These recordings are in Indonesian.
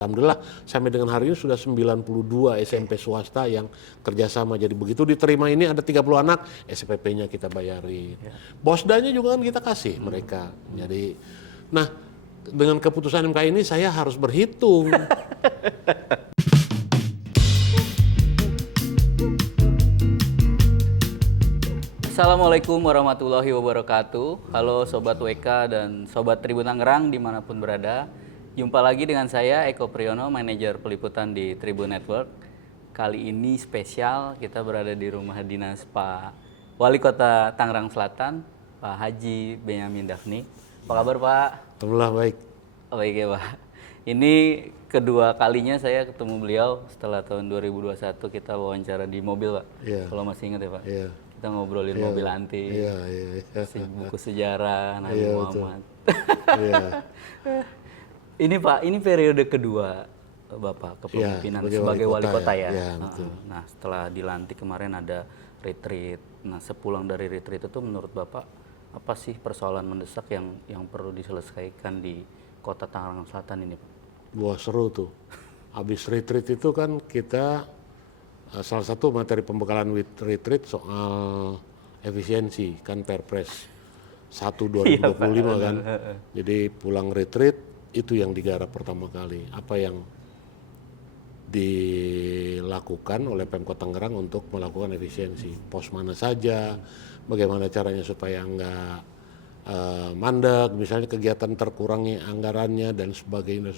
Alhamdulillah sampai dengan hari ini sudah 92 SMP swasta yang kerjasama. Jadi begitu diterima ini ada 30 anak, SPP-nya kita bayarin. Bosdanya juga kan kita kasih mereka. Jadi, nah dengan keputusan MK ini saya harus berhitung. Assalamualaikum warahmatullahi wabarakatuh. Halo Sobat WK dan Sobat Tribun Tangerang dimanapun berada. Jumpa lagi dengan saya Eko Priyono, manajer peliputan di Tribun Network. Kali ini spesial, kita berada di rumah dinas Pak Wali Kota Tangerang Selatan, Pak Haji Benyamin Daphni. Apa kabar Pak? Alhamdulillah baik. Baik ya Pak. Ini kedua kalinya saya ketemu beliau setelah tahun 2021 kita wawancara di mobil Pak. Iya. Kalau masih ingat ya Pak. Iya. Kita ngobrolin mobil antik, Iya. buku sejarah Nabi Iya, Muhammad. Iya. Ini Pak, ini periode kedua Bapak kepemimpinan sebagai sebagai wali wali kota kota ya. ya. Iya, betul. Nah, setelah dilantik kemarin ada retreat. Nah, sepulang dari retreat itu menurut Bapak apa sih persoalan mendesak yang perlu diselesaikan di Kota Tangerang Selatan ini, Pak? Wah seru tuh. Habis retreat itu kan kita salah satu materi pembekalan retreat soal efisiensi kan Perpres 1 2025 kan. Jadi pulang retreat itu yang digarap pertama kali. Apa yang dilakukan oleh Pemkot Tangerang untuk melakukan efisiensi. Pos mana saja, bagaimana caranya supaya enggak mandek, misalnya kegiatan terkurangi anggarannya dan sebagainya.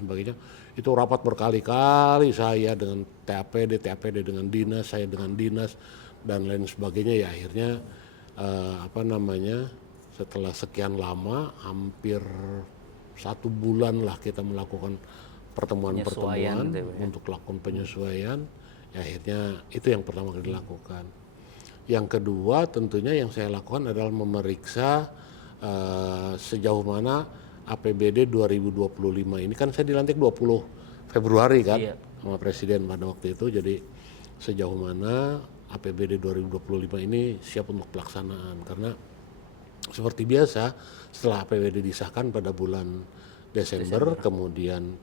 Itu rapat berkali-kali saya dengan TAPD dengan dinas, saya dengan dinas dan lain sebagainya. Ya akhirnya setelah sekian lama, hampir 1 bulan lah kita melakukan pertemuan-pertemuan untuk lakukan penyesuaian. Ya, akhirnya itu yang pertama kali dilakukan. Yang kedua tentunya yang saya lakukan adalah memeriksa sejauh mana APBD 2025 ini kan saya dilantik 20 Februari kan sama Presiden pada waktu itu. Jadi sejauh mana APBD 2025 ini siap untuk pelaksanaan, karena seperti biasa setelah APBD disahkan pada bulan Desember. Kemudian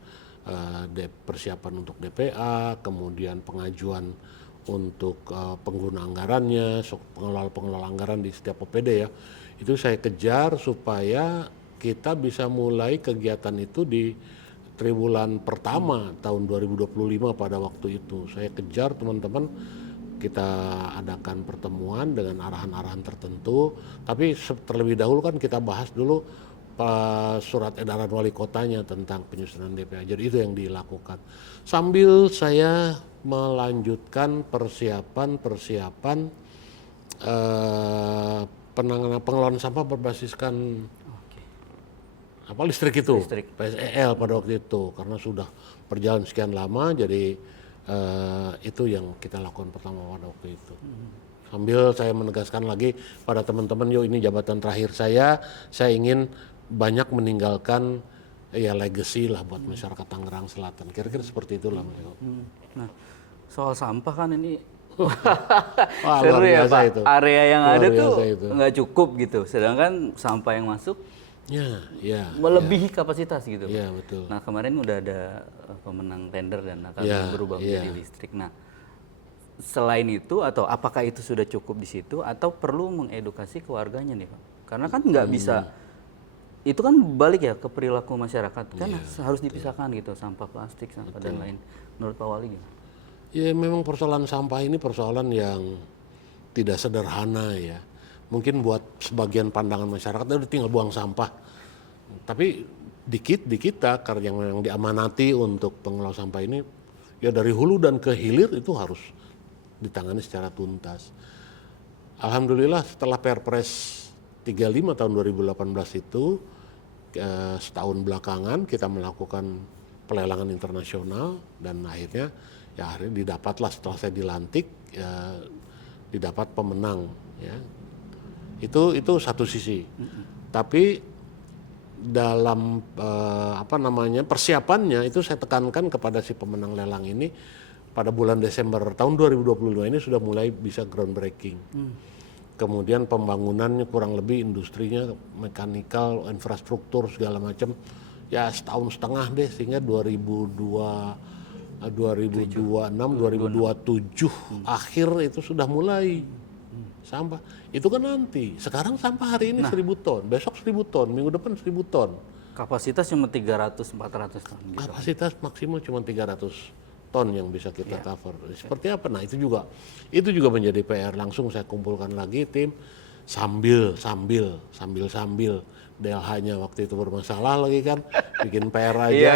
persiapan untuk DPA, kemudian pengajuan untuk pengguna anggarannya, pengelola anggaran di setiap OPD ya. Itu saya kejar supaya kita bisa mulai kegiatan itu di triwulan pertama tahun 2025 pada waktu itu. Saya kejar teman-teman, kita adakan pertemuan dengan arahan-arahan tertentu, tapi terlebih dahulu kan kita bahas dulu surat edaran wali kotanya tentang penyusunan DPA. Jadi itu yang dilakukan. Sambil saya melanjutkan persiapan pengelolaan sampah berbasiskan listrik itu, PSEL pada waktu itu, karena sudah berjalan sekian lama. Jadi itu yang kita lakukan pertama pada waktu itu. Sambil saya menegaskan lagi pada teman-teman, ini jabatan terakhir saya ingin banyak meninggalkan ya legacy lah buat masyarakat Tangerang Selatan. Kira-kira seperti itulah. Nah, soal sampah kan ini Wah, seru ya Pak. Itu. Area yang luar ada tuh itu nggak cukup gitu. Sedangkan sampah yang masuk melebihi kapasitas gitu. Iya, betul. Nah, kemarin udah ada pemenang tender dan akan berubah menjadi listrik. Nah, selain itu atau apakah itu sudah cukup di situ atau perlu mengedukasi keluarganya nih Pak? Karena kan nggak bisa, itu kan balik ya ke perilaku masyarakat kan harus dipisahkan gitu, sampah plastik, sampah dan lain. Menurut Pak Wali gimana? Ya memang persoalan sampah ini persoalan yang tidak sederhana ya. Mungkin buat sebagian pandangan masyarakat udah tinggal buang sampah. Tapi di kita karena yang diamanati untuk pengelola sampah ini ya dari hulu dan ke hilir itu harus ditangani secara tuntas. Alhamdulillah setelah Perpres 35 tahun 2018 itu setahun belakangan kita melakukan pelelangan internasional dan akhirnya didapatlah setelah saya dilantik didapat pemenang ya. Itu satu sisi. Tapi dalam persiapannya itu saya tekankan kepada si pemenang lelang ini pada bulan Desember tahun 2025 ini sudah mulai bisa groundbreaking. Kemudian pembangunannya kurang lebih industrinya, mekanikal, infrastruktur segala macam ya setahun setengah deh, sehingga 2026, 2027 akhir itu sudah mulai sampah. Itu kan nanti. Sekarang sampah hari ini 1.000 ton, besok 1.000 ton, minggu depan 1.000 ton. Kapasitas cuma 300-400 ton gitu. Kapasitas maksimal cuma 300 ton yang bisa kita cover. Seperti apa? Nah, itu juga menjadi PR. Langsung saya kumpulkan lagi tim sambil DLH-nya waktu itu bermasalah lagi kan, bikin PR aja.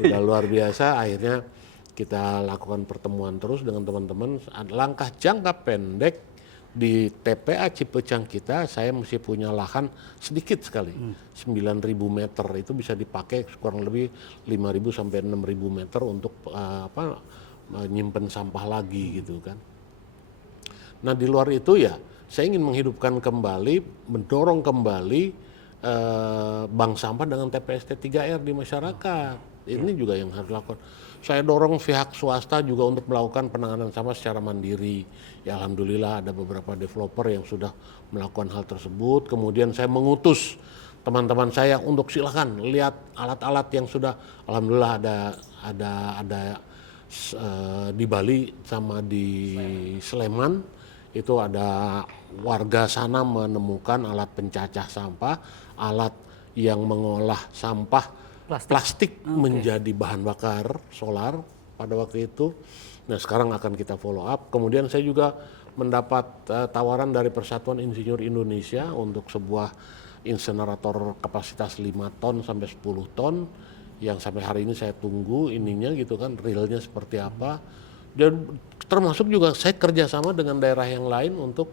Udah luar biasa. Akhirnya kita lakukan pertemuan terus dengan teman-teman. Langkah jangka pendek di TPA Cipecang kita, saya masih punya lahan sedikit sekali, 9.000 meter, itu bisa dipakai kurang lebih 5.000 sampai 6.000 meter untuk menyimpan sampah lagi gitu kan. Nah, di luar itu ya saya ingin menghidupkan kembali, mendorong kembali bank sampah dengan TPST 3R di masyarakat. Ini juga yang harus dilakukan. Saya dorong pihak swasta juga untuk melakukan penanganan sampah secara mandiri. Ya alhamdulillah ada beberapa developer yang sudah melakukan hal tersebut. Kemudian saya mengutus teman-teman saya untuk silakan lihat alat-alat yang sudah, alhamdulillah ada di Bali sama di Sleman. Itu ada warga sana menemukan alat pencacah sampah, alat yang mengolah sampah plastik menjadi bahan bakar solar pada waktu itu. Nah, sekarang akan kita follow up. Kemudian saya juga mendapat tawaran dari Persatuan Insinyur Indonesia untuk sebuah insenerator kapasitas 5 ton sampai 10 ton yang sampai hari ini saya tunggu ininya gitu kan, realnya seperti apa. Dan termasuk juga saya kerjasama dengan daerah yang lain untuk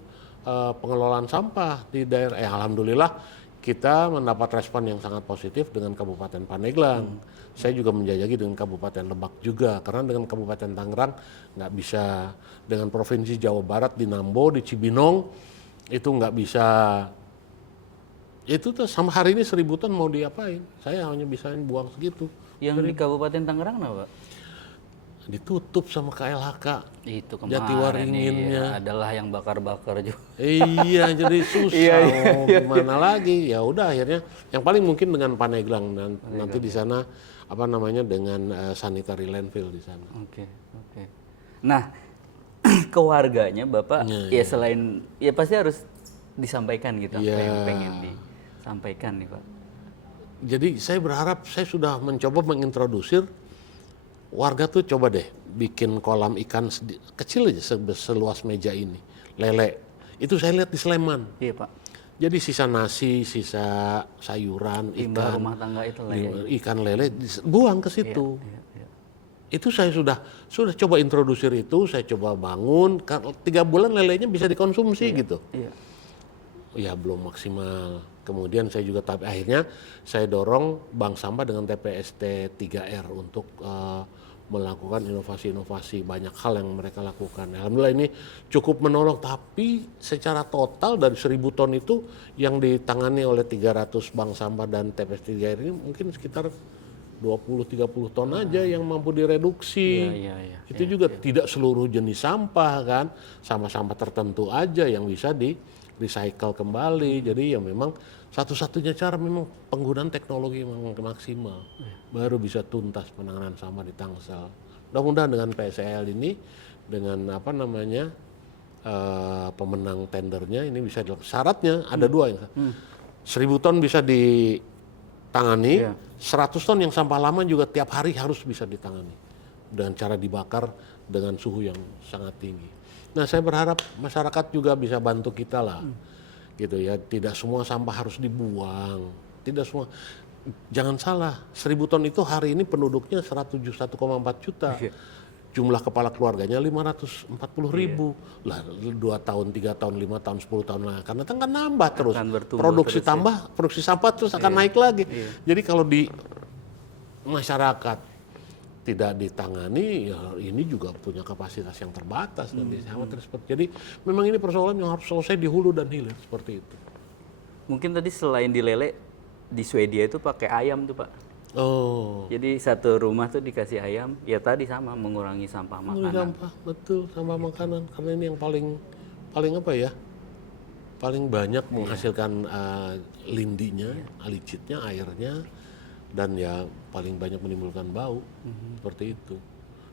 pengelolaan sampah di daerah. Alhamdulillah kita mendapat respon yang sangat positif dengan Kabupaten Pandeglang. Saya juga menjajaki dengan Kabupaten Lebak juga, karena dengan Kabupaten Tangerang nggak bisa, dengan Provinsi Jawa Barat di Nambo, di Cibinong itu nggak bisa. Itu tuh sama hari ini 1.000 ton mau diapain? Saya hanya bisa buang segitu. Yang di Kabupaten Tangerang apa? Ditutup sama KLHK. Itu kemarin Jatiwaringinnya adalah yang bakar-bakar juga. Iya, jadi susah mau gimana lagi. Ya udah akhirnya yang paling mungkin dengan Pandeglang dan nanti di sana dengan sanitary landfill di sana. Oke. Nah, ke warganya Bapak ya selain ya pasti harus disampaikan gitu apa yang pengen disampaikan nih Pak. Jadi saya berharap, saya sudah mencoba mengintrodusir warga tuh, coba deh bikin kolam ikan kecil aja seluas meja ini, lele. Itu saya lihat di Sleman. Iya Pak. Jadi sisa nasi, sisa sayuran, ikan rumah tangga itu ikan lele buang ke situ. Iya. Itu saya sudah coba introdusir itu, saya coba bangun. 3 bulan lelenya bisa dikonsumsi gitu. Iya. Ya belum maksimal. Kemudian saya juga akhirnya saya dorong bank sampah dengan TPST 3R untuk melakukan inovasi-inovasi, banyak hal yang mereka lakukan. Alhamdulillah ini cukup menolong, tapi secara total dari 1.000 ton itu yang ditangani oleh 300 bank sampah dan TPST 3R ini mungkin sekitar 20-30 ton aja yang mampu direduksi. Itu juga tidak seluruh jenis sampah kan, sampah-sampah tertentu aja yang bisa di recycle kembali. Jadi ya memang satu-satunya cara memang penggunaan teknologi memang maksimal, baru bisa tuntas penanganan sampah di Tangsel. Mudah-mudahan dengan PSL ini, dengan pemenang tendernya ini bisa dilakukan. Syaratnya ada 2 yang 1.000 ton bisa ditangani, 100 ton yang sampah lama juga tiap hari harus bisa ditangani dengan cara dibakar dengan suhu yang sangat tinggi. Nah, saya berharap masyarakat juga bisa bantu kita lah, gitu ya. Tidak semua sampah harus dibuang, tidak semua. Jangan salah, 1.000 ton itu hari ini penduduknya 1,4 juta. Jumlah kepala keluarganya 540.000. Lah 2 tahun, 3 tahun, 5 tahun, 10 tahun lah. Karena kan nambah terus. Produksi tambah, produksi sampah terus akan naik lagi. Jadi kalau di masyarakat tidak ditangani, ya ini juga punya kapasitas yang terbatas nanti. Jadi memang ini persoalan yang harus selesai di hulu dan hilir seperti itu. Mungkin tadi selain di lele, di Swedia itu pakai ayam tuh Pak. Oh. Jadi satu rumah tuh dikasih ayam, ya tadi sama mengurangi sampah makanan. Betul, sampah makanan, karena ini yang paling paling banyak menghasilkan lindinya, alicitnya, airnya. dan ya paling banyak menimbulkan bau seperti itu.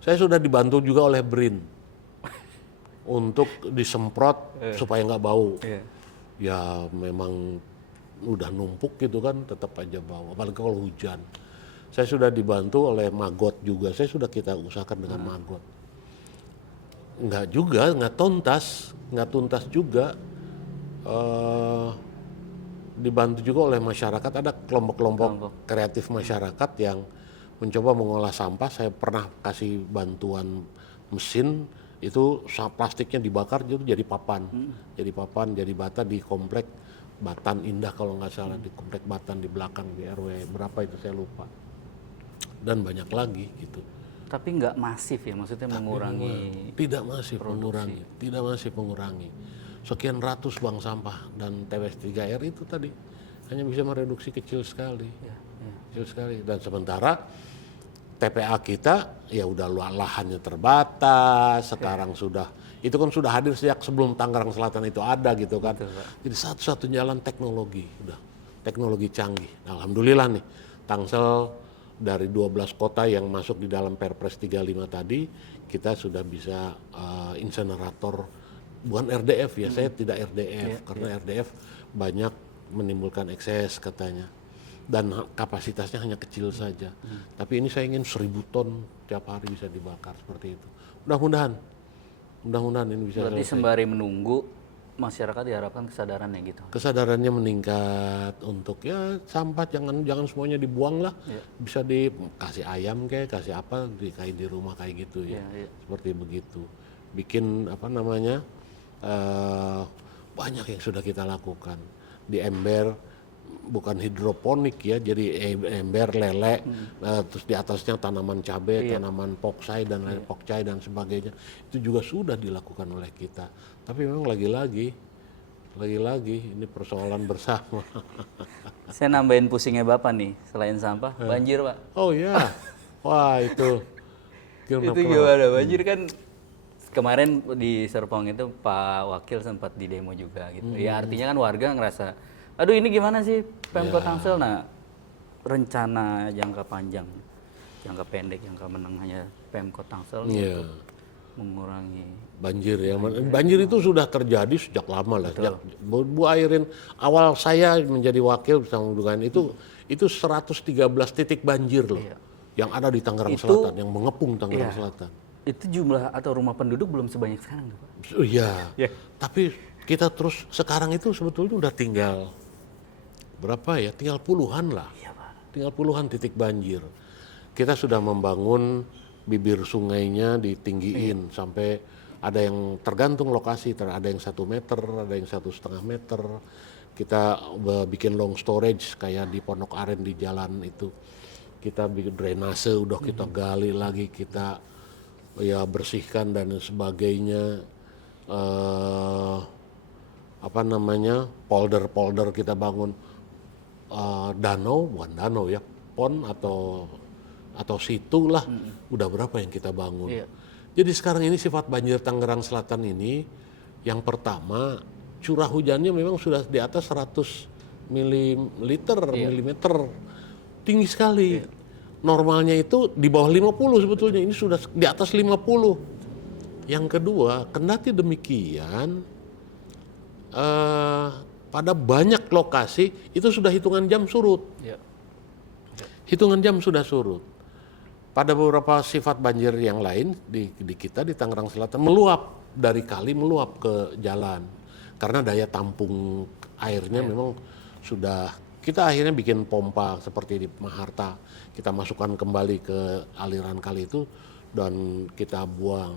Saya sudah dibantu juga oleh BRIN untuk disemprot supaya nggak bau. Ya memang udah numpuk gitu kan, tetap aja bau. Apalagi kalau hujan. Saya sudah dibantu oleh Maggot juga. Saya sudah kita usahakan dengan Maggot. Nggak tuntas juga. Dibantu juga oleh masyarakat, ada kelompok-kelompok kreatif masyarakat yang mencoba mengolah sampah. Saya pernah kasih bantuan mesin, itu plastiknya dibakar jadi papan, jadi bata di komplek Batan Indah kalau nggak salah, di komplek Batan di belakang di RW berapa itu saya lupa, dan banyak lagi gitu. Tapi nggak masif ya, maksudnya mengurangi. Tidak masif mengurangi. Sekian ratus bank sampah dan TWS3R itu tadi hanya bisa mereduksi kecil sekali. Kecil sekali. Dan sementara TPA kita ya udah lahannya terbatas, sekarang itu kan sudah hadir sejak sebelum Tangerang Selatan itu ada gitu kan. Jadi satu-satu jalan teknologi, teknologi canggih. Nah, alhamdulillah nih, Tangsel dari 12 kota yang masuk di dalam Perpres 35 tadi, kita sudah bisa insenerator. Bukan RDF ya, saya tidak RDF karena RDF banyak menimbulkan ekses katanya dan kapasitasnya hanya kecil saja. Tapi ini saya ingin 1000 ton tiap hari bisa dibakar seperti itu. Mudah-mudahan ini bisa. Berarti sembari menunggu, masyarakat diharapkan kesadarannya gitu. Kesadarannya meningkat untuk ya sampah jangan semuanya dibuang lah. Bisa dikasih ayam kasih apa di rumah kayak gitu ya. Seperti begitu. Bikin banyak yang sudah kita lakukan di ember, bukan hidroponik ya, jadi ember lele, terus di atasnya tanaman cabai, tanaman pokcai dan sebagainya, itu juga sudah dilakukan oleh kita. Tapi memang lagi-lagi ini persoalan bersama. Saya nambahin pusingnya Bapak nih, selain sampah, banjir Pak. Oh ya, wah itu gimana? Banjir kan kemarin di Serpong itu Pak Wakil sempat di demo juga gitu. Ya artinya kan warga ngerasa, aduh ini gimana sih Pemkot Tangsel. Nah, rencana jangka panjang, jangka pendek, jangka menengahnya Pemkot Tangsel untuk mengurangi banjir ya. Banjir itu sudah terjadi sejak lama lah. Sejak Bu Airin awal saya menjadi wakil bersama dengan itu 113 titik banjir loh. Yang ada di Tangerang Selatan, yang mengepung Tangerang Selatan. Itu jumlah atau rumah penduduk belum sebanyak sekarang Pak? Iya, tapi kita terus sekarang itu sebetulnya udah tinggal berapa ya? Tinggal puluhan lah. Tinggal puluhan titik banjir. Kita sudah membangun bibir sungainya ditinggiin sampai ada yang tergantung lokasi, ada yang 1 meter, ada yang 1,5 meter. Kita bikin long storage kayak di Pondok Aren di jalan itu. Kita bikin drainase, udah kita gali lagi, kita bersihkan dan sebagainya. Polder kita bangun, bukan danau ya, pon atau situ lah. Udah berapa yang kita bangun. Jadi sekarang ini sifat banjir Tangerang Selatan ini, yang pertama curah hujannya memang sudah di atas 100 milimeter, tinggi sekali. Normalnya itu di bawah 50 sebetulnya, ini sudah di atas 50. Yang kedua, kendati demikian, pada banyak lokasi itu sudah hitungan jam surut. Hitungan jam sudah surut. Pada beberapa sifat banjir yang lain di kita di Tangerang Selatan meluap dari kali, meluap ke jalan. Karena daya tampung airnya memang sudah, kita akhirnya bikin pompa seperti di Maharta. Kita masukkan kembali ke aliran kali itu dan kita buang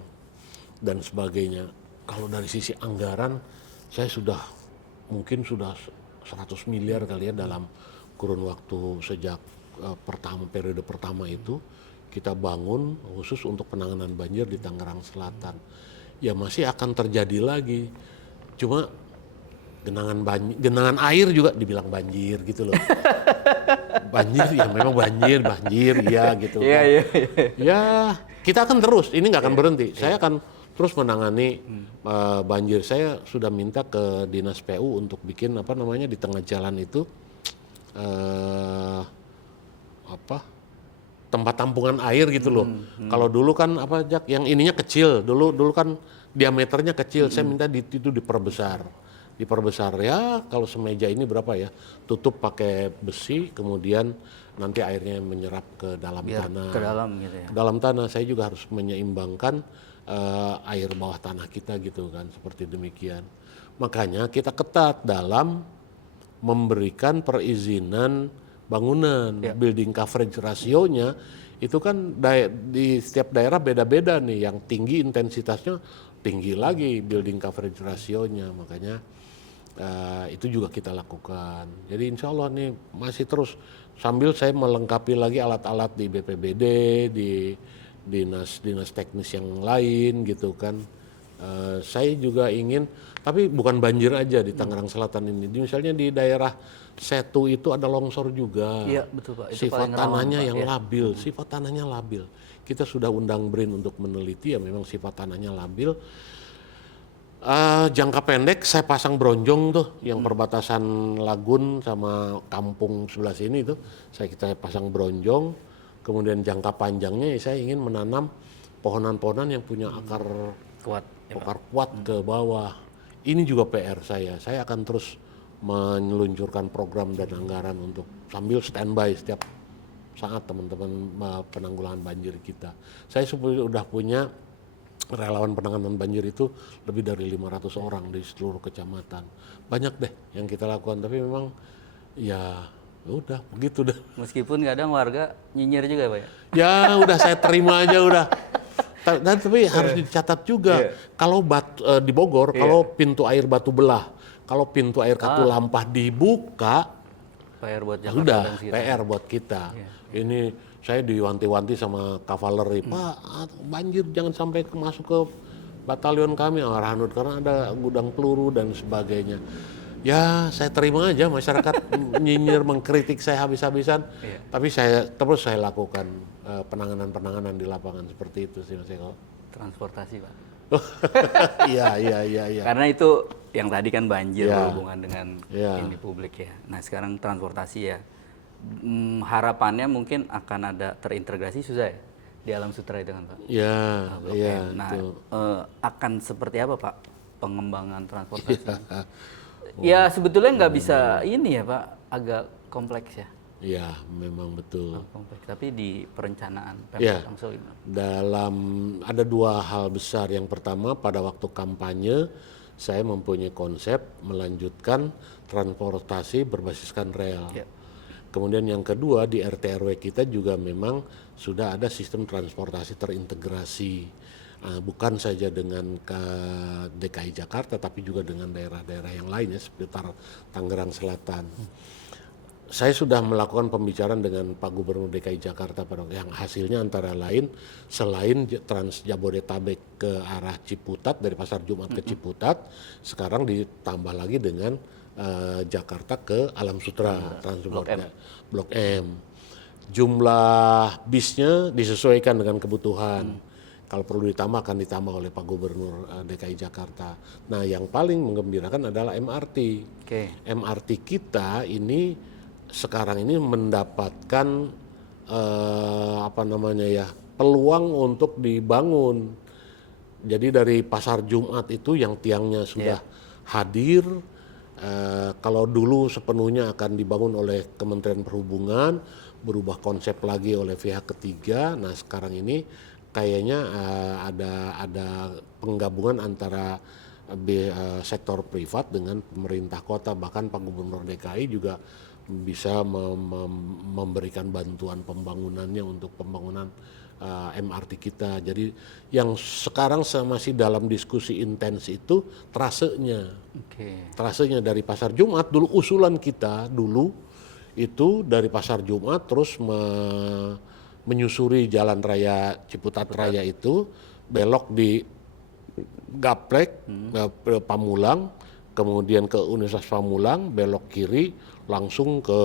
dan sebagainya. Kalau dari sisi anggaran, saya mungkin sudah 100 miliar kali ya dalam kurun waktu sejak periode pertama itu kita bangun khusus untuk penanganan banjir di Tangerang Selatan. Ya masih akan terjadi lagi. Cuma genangan air juga dibilang banjir gitu loh. Banjir ya memang banjir ya gitu. Ya kita akan terus, ini nggak akan berhenti. Saya akan terus menangani banjir. Saya sudah minta ke Dinas PU untuk bikin di tengah jalan itu tempat tampungan air gitu loh. Kalau dulu kan Jak, yang ininya kecil, dulu kan diameternya kecil, saya minta itu diperbesar. Diperbesar ya, kalau semeja ini berapa ya? Tutup pakai besi, kemudian nanti airnya menyerap ke dalam tanah. Ke dalam gitu ya. Ke dalam tanah, saya juga harus menyeimbangkan air bawah tanah kita gitu kan, seperti demikian. Makanya kita ketat dalam memberikan perizinan bangunan, building coverage rasionya itu kan di setiap daerah beda-beda nih, yang tinggi intensitasnya tinggi lagi building coverage rasionya, makanya itu juga kita lakukan. Jadi insya Allah nih masih terus, sambil saya melengkapi lagi alat-alat di BPBD, di dinas teknis yang lain gitu kan. Saya juga ingin, tapi bukan banjir aja di Tangerang Selatan ini. Misalnya di daerah Setu itu ada longsor juga. Iya betul Pak. Itu Sifat paling tanahnya rawan, Pak, yang labil, sifat tanahnya labil. Kita sudah undang BRIN untuk meneliti, ya memang sifat tanahnya labil. Jangka pendek saya pasang bronjong tuh, yang perbatasan Lagun sama kampung sebelah sini tuh, kita pasang bronjong. Kemudian jangka panjangnya saya ingin menanam pohonan-pohonan yang punya akar kuat ke bawah. Ini juga PR saya. Saya akan terus meluncurkan program dan anggaran untuk sambil standby setiap saat teman-teman penanggulangan banjir kita. Saya sudah punya relawan penanganan banjir itu lebih dari 500 orang di seluruh kecamatan. Banyak deh yang kita lakukan, tapi memang ya udah begitu deh. Meskipun kadang warga nyinyir juga Pak ya? Ya udah saya terima aja udah. Dan tapi harus dicatat juga, kalau di Bogor, kalau pintu air Batu Belah, kalau pintu air Katulampa dibuka, PR buat Jakarta sudah dan sekitar. PR buat kita. Ini saya diwanti-wanti sama kavaleri, Pak, banjir jangan sampai masuk ke batalion kami, Rahanut, karena ada gudang peluru dan sebagainya. Ya saya terima aja masyarakat nyinyir, mengkritik saya habis-habisan, tapi terus saya lakukan penanganan di lapangan seperti itu sih Mas Eko. Transportasi Pak. Iya. Karena itu yang tadi kan banjir berhubungan dengan ini publik ya. Nah sekarang transportasi ya. Harapannya mungkin akan ada terintegrasi susah ya di Alam Sutera itu kan Pak? Iya. Nah akan seperti apa Pak pengembangan transportasi? Ya sebetulnya nggak bisa ini ya Pak, agak kompleks ya. Iya, memang betul. Kompleks, tapi di perencanaan Ya, Tangsel ada dua hal besar. Yang pertama, pada waktu kampanye saya mempunyai konsep melanjutkan transportasi berbasiskan rel. Kemudian yang kedua, di RT RW kita juga memang sudah ada sistem transportasi terintegrasi. Bukan saja dengan DKI Jakarta, tapi juga dengan daerah-daerah yang lainnya sekitar Tangerang Selatan. Saya sudah melakukan pembicaraan dengan Pak Gubernur DKI Jakarta, yang hasilnya antara lain, selain Trans Jabodetabek ke arah Ciputat, dari Pasar Jumat ke Ciputat, sekarang ditambah lagi dengan Jakarta ke Alam Sutera, Blok M. Jumlah bisnya disesuaikan dengan kebutuhan. Kalau perlu ditambah akan ditambah oleh Pak Gubernur DKI Jakarta. Nah, yang paling menggembirakan adalah MRT. MRT kita ini sekarang ini mendapatkan peluang untuk dibangun. Jadi dari Pasar Jumat itu yang tiangnya sudah hadir. Kalau dulu sepenuhnya akan dibangun oleh Kementerian Perhubungan, berubah konsep lagi oleh pihak ketiga. Nah, sekarang ini kayaknya ada penggabungan antara sektor privat dengan pemerintah kota, bahkan Pak Gubernur DKI juga bisa memberikan bantuan pembangunannya untuk pembangunan MRT kita. Jadi yang sekarang masih dalam diskusi intens itu trasenya. Trasenya dari Pasar Jumat, dulu usulan kita dulu itu dari Pasar Jumat terus menyusuri Jalan Raya Ciputat Raya itu, belok di Gaplek, Pamulang, kemudian ke Universitas Pamulang, belok kiri, langsung ke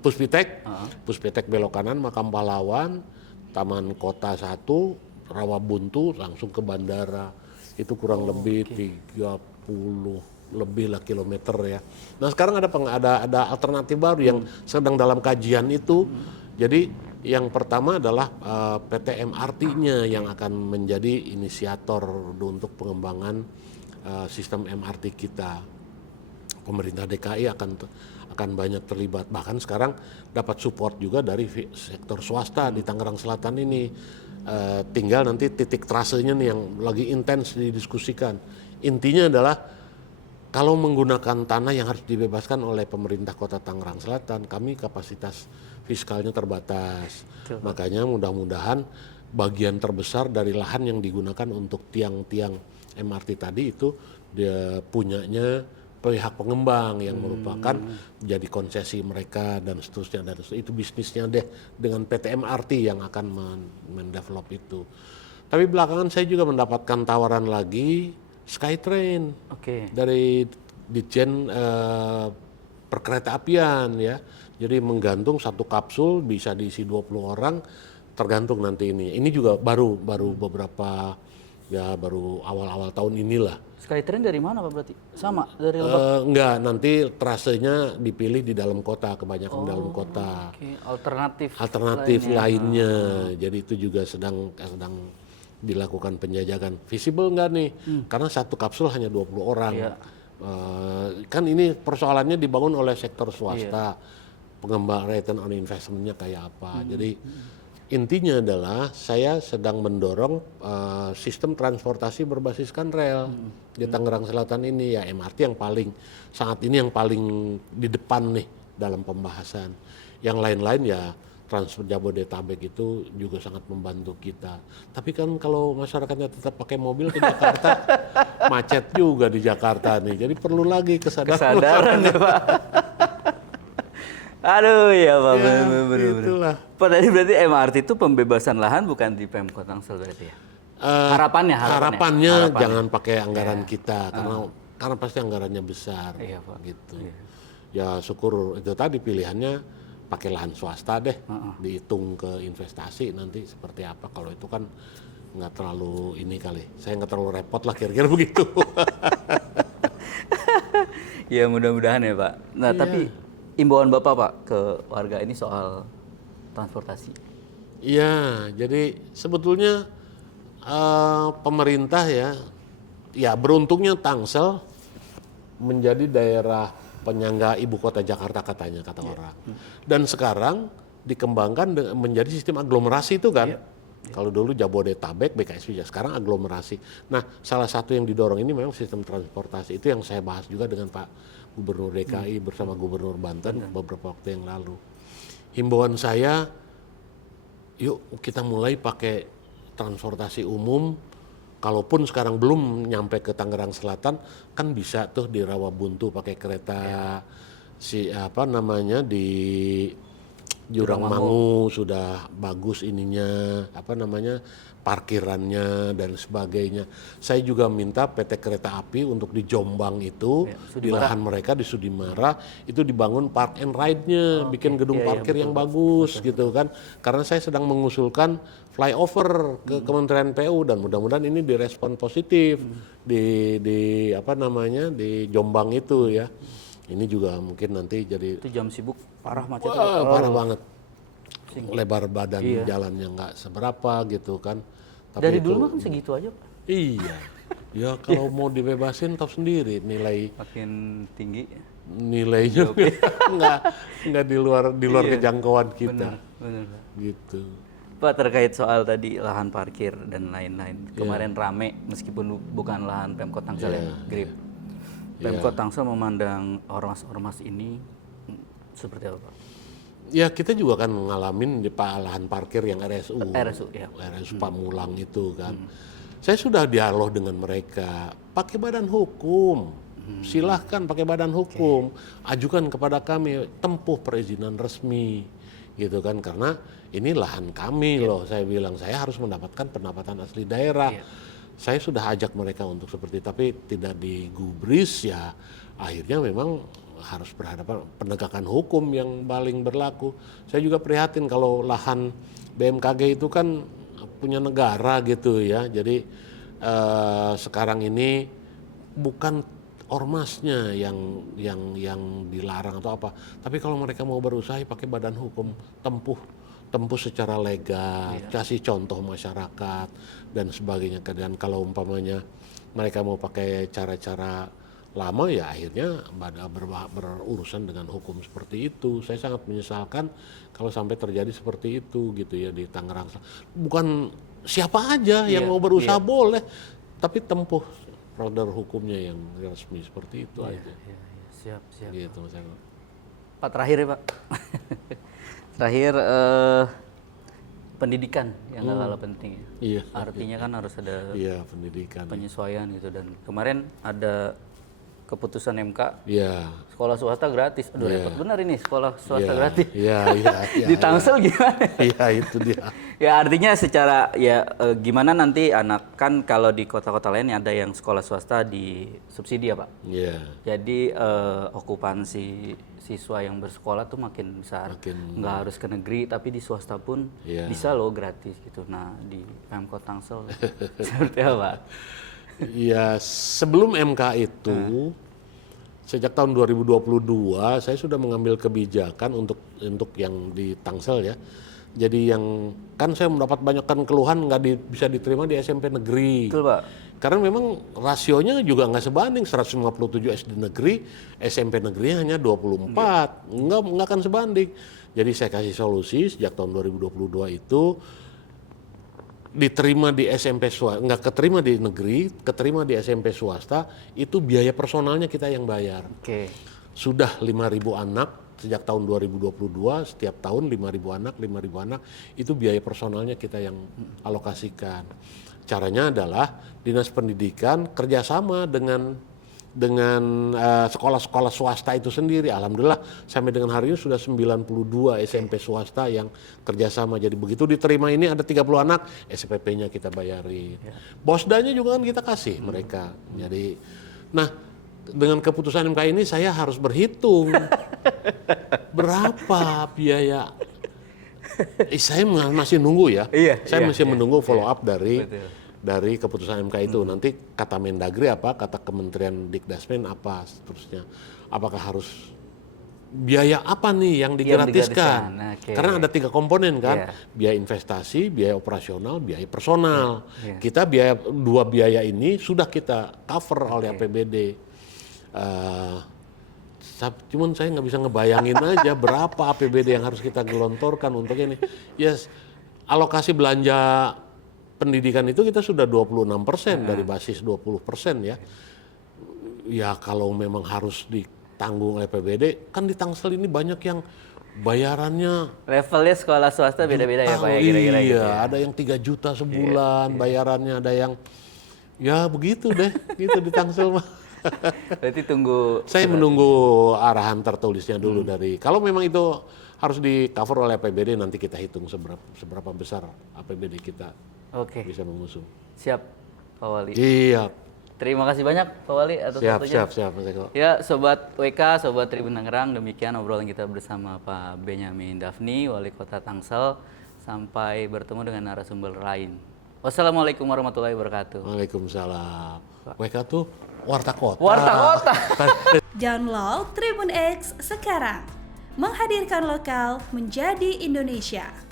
Puspitek, Puspitek belok kanan, Makam Pahlawan, Taman Kota 1, Rawabuntu, langsung ke bandara. Itu kurang lebih 30 lebih lah kilometer ya. Nah sekarang ada alternatif baru yang sedang dalam kajian itu. Jadi yang pertama adalah PT MRT-nya yang akan menjadi inisiator untuk pengembangan sistem MRT kita. Pemerintah DKI akan banyak terlibat, bahkan sekarang dapat support juga dari sektor swasta di Tangerang Selatan ini. Tinggal nanti titik trasenya nih yang lagi intens didiskusikan. Intinya adalah kalau menggunakan tanah yang harus dibebaskan oleh pemerintah Kota Tangerang Selatan, kami kapasitas fiskalnya terbatas. Makanya mudah-mudahan bagian terbesar dari lahan yang digunakan untuk tiang-tiang MRT tadi itu dia punyanya pihak pengembang yang merupakan jadi konsesi mereka dan seterusnya, dan itu bisnisnya deh dengan PT MRT yang akan mendevelop itu. Tapi belakangan saya juga mendapatkan tawaran lagi Skytrain dari Ditjen Perkeretaapian ya. Jadi menggantung satu kapsul bisa diisi 20 orang tergantung nanti ini. Ini juga baru beberapa ya baru awal-awal tahun inilah. Skytrain dari mana Pak berarti? Sama dari Lebak? Enggak, nanti trasenya dipilih di dalam kota, kebanyakan di dalam kota. Alternatif lainnya. Jadi itu juga sedang dilakukan penjajakan. Visible enggak nih? Karena satu kapsul hanya 20 orang. Kan ini persoalannya dibangun oleh sektor swasta. Pengembang return on investment-nya kayak apa. Jadi intinya adalah saya sedang mendorong sistem transportasi berbasiskan rel di Tangerang Selatan ini ya, MRT yang saat ini yang paling di depan nih dalam pembahasan. Yang lain-lain ya Trans Jabodetabek itu juga sangat membantu kita. Tapi kan kalau masyarakatnya tetap pakai mobil ke Jakarta macet juga di Jakarta nih. Jadi perlu lagi kesadaran ya Pak. Aduh ya Pak, benar. Pak tadi berarti MRT itu pembebasan lahan bukan di Pemkot Tangsel berarti ya? Harapannya jangan pakai anggaran kita karena pasti anggarannya besar gitu. Ya syukur itu tadi pilihannya pakai lahan swasta deh, dihitung ke investasi nanti seperti apa. Kalau itu kan nggak terlalu ini kali, saya nggak terlalu repot lah kira-kira begitu. Ya mudah-mudahan ya Pak. Nah tapi imbauan Bapak Pak ke warga ini soal transportasi. Iya, jadi sebetulnya pemerintah ya beruntungnya Tangsel menjadi daerah penyangga ibu kota Jakarta katanya kata orang. Dan sekarang dikembangkan menjadi sistem aglomerasi itu kan. Kalau dulu Jabodetabek, BKSP, sekarang aglomerasi. Nah, salah satu yang didorong ini memang sistem transportasi. Itu yang saya bahas juga dengan Pak Gubernur DKI bersama Gubernur Banten beberapa waktu yang lalu. Himbauan saya, yuk kita mulai pakai transportasi umum. Kalaupun sekarang belum nyampe ke Tangerang Selatan, kan bisa tuh di Rawabuntu pakai kereta di Jurang Mangu sudah bagus ininya, parkirannya dan sebagainya. Saya juga minta PT Kereta Api untuk di Jombang itu, di lahan mereka di Sudimara, itu dibangun park and ride-nya, bikin gedung parkir yang bagus gitu kan. Karena saya sedang mengusulkan flyover ke Kementerian PU dan mudah-mudahan ini direspon positif di Jombang itu ya. Ini juga mungkin nanti jadi itu jam sibuk parah macet. Parah banget. Lebar badan jalannya nggak seberapa gitu kan. Tapi dari dulu kan segitu aja Pak. Iya. Ya kalau mau dibebasin tahu sendiri nilai makin tinggi. Nilainya nggak di luar kejangkauan kita. Bener. Gitu. Pak terkait soal tadi lahan parkir dan lain-lain. Kemarin rame meskipun bukan lahan Pemkot Tangsel ya, Grip. Pemkot Tangsel memandang ormas-ormas ini seperti apa Pak? Ya kita juga kan ngalamin di lahan parkir yang RSU Pamulang itu kan. Saya sudah dialog dengan mereka, pakai badan hukum, silahkan pakai badan hukum, ajukan kepada kami, tempuh perizinan resmi, gitu kan, karena ini lahan kami loh, saya bilang saya harus mendapatkan pendapatan asli daerah. Saya sudah ajak mereka untuk seperti, tapi tidak digubris ya, akhirnya memang harus berhadapan penegakan hukum yang paling berlaku. Saya juga prihatin kalau lahan BMKG itu kan punya negara gitu ya. Jadi sekarang ini bukan ormasnya yang dilarang atau apa. Tapi kalau mereka mau berusaha pakai badan hukum, tempuh secara legal, kasih contoh masyarakat dan sebagainya. Dan kalau umpamanya mereka mau pakai cara-cara lama, ya akhirnya berurusan dengan hukum seperti itu. Saya sangat menyesalkan kalau sampai terjadi seperti itu gitu ya di Tangerang. Bukan siapa aja yang mau berusaha boleh, tapi tempuh prosedur hukumnya yang resmi seperti itu aja. Siap. Gitu, Mas Eko. Pak, terakhir ya Pak. Terakhir pendidikan yang gak kalah penting ya. Iya. Artinya kan harus ada Pendidikan. penyesuaian gitu, dan kemarin ada keputusan MK. Iya. Sekolah swasta gratis. Aduh, repot benar ini sekolah swasta gratis. Iya. Di Tangsel gimana? Iya, itu dia. Ya artinya secara gimana nanti anak, kan kalau di kota-kota lain ada yang sekolah swasta di subsidi ya Pak. Iya. Jadi okupansi siswa yang bersekolah tuh makin besar. Nggak harus ke negeri, tapi di swasta pun bisa loh gratis gitu. Nah di Pemkot Tangsel seperti apa? Ya, sebelum MK itu, sejak tahun 2022 saya sudah mengambil kebijakan untuk yang di Tangsel ya. Jadi yang kan saya mendapat banyak keluhan bisa diterima di SMP negeri. Betul Pak. Karena memang rasionya juga nggak sebanding, 157 SD negeri, SMP negeri hanya 24, nggak akan sebanding. Jadi saya kasih solusi sejak tahun 2022 itu, diterima di SMP swasta, nggak keterima di negeri, keterima di SMP swasta, itu biaya personalnya kita yang bayar. Sudah 5.000 anak sejak tahun 2022, setiap tahun 5.000 anak, itu biaya personalnya kita yang alokasikan. Caranya adalah Dinas Pendidikan kerjasama dengan sekolah-sekolah swasta itu sendiri. Alhamdulillah sampai dengan hari ini sudah 92 SMP swasta yang kerjasama. Jadi begitu diterima ini ada 30 anak, SPP-nya kita bayarin. Bosdanya juga kan kita kasih mereka. Jadi, nah dengan keputusan MK ini saya harus berhitung berapa biaya. Saya masih nunggu ya. Saya masih menunggu follow up dari keputusan MK itu. Nanti kata Mendagri apa, kata Kementerian Dikdasmen apa seterusnya. Apakah harus biaya apa nih yang digratiskan? Karena ada 3 komponen kan, biaya investasi, biaya operasional, biaya personal. Kita dua biaya ini sudah kita cover oleh APBD. Cuman saya nggak bisa ngebayangin aja berapa APBD yang harus kita gelontorkan untuk ini. Alokasi belanja pendidikan itu kita sudah 26% dari basis 20% ya. Ya kalau memang harus ditanggung oleh APBD, kan di Tangsel ini banyak yang bayarannya levelnya sekolah swasta beda-beda ya Pak ya, kira-kira gitu ya. Ada yang 3 juta sebulan bayarannya, ada yang ya begitu deh gitu di Tangsel mah. Berarti saya menunggu arahan tertulisnya dulu dari, kalau memang itu harus di cover oleh APBD, nanti kita hitung seberapa besar APBD kita bisa mengusung. Siap Pak Wali. Iya. Terima kasih banyak Pak Wali atas waktunya. Siap Mas Eko. Ya Sobat WK, Sobat Tribun Tangerang, demikian obrolan kita bersama Pak Benyamin Daphni, Wali Kota Tangsel. Sampai bertemu dengan narasumber lain. Wassalamualaikum warahmatullahi wabarakatuh. Waalaikumsalam. WK tuh Warta Kota. Download Tribun X sekarang. Menghadirkan lokal menjadi Indonesia.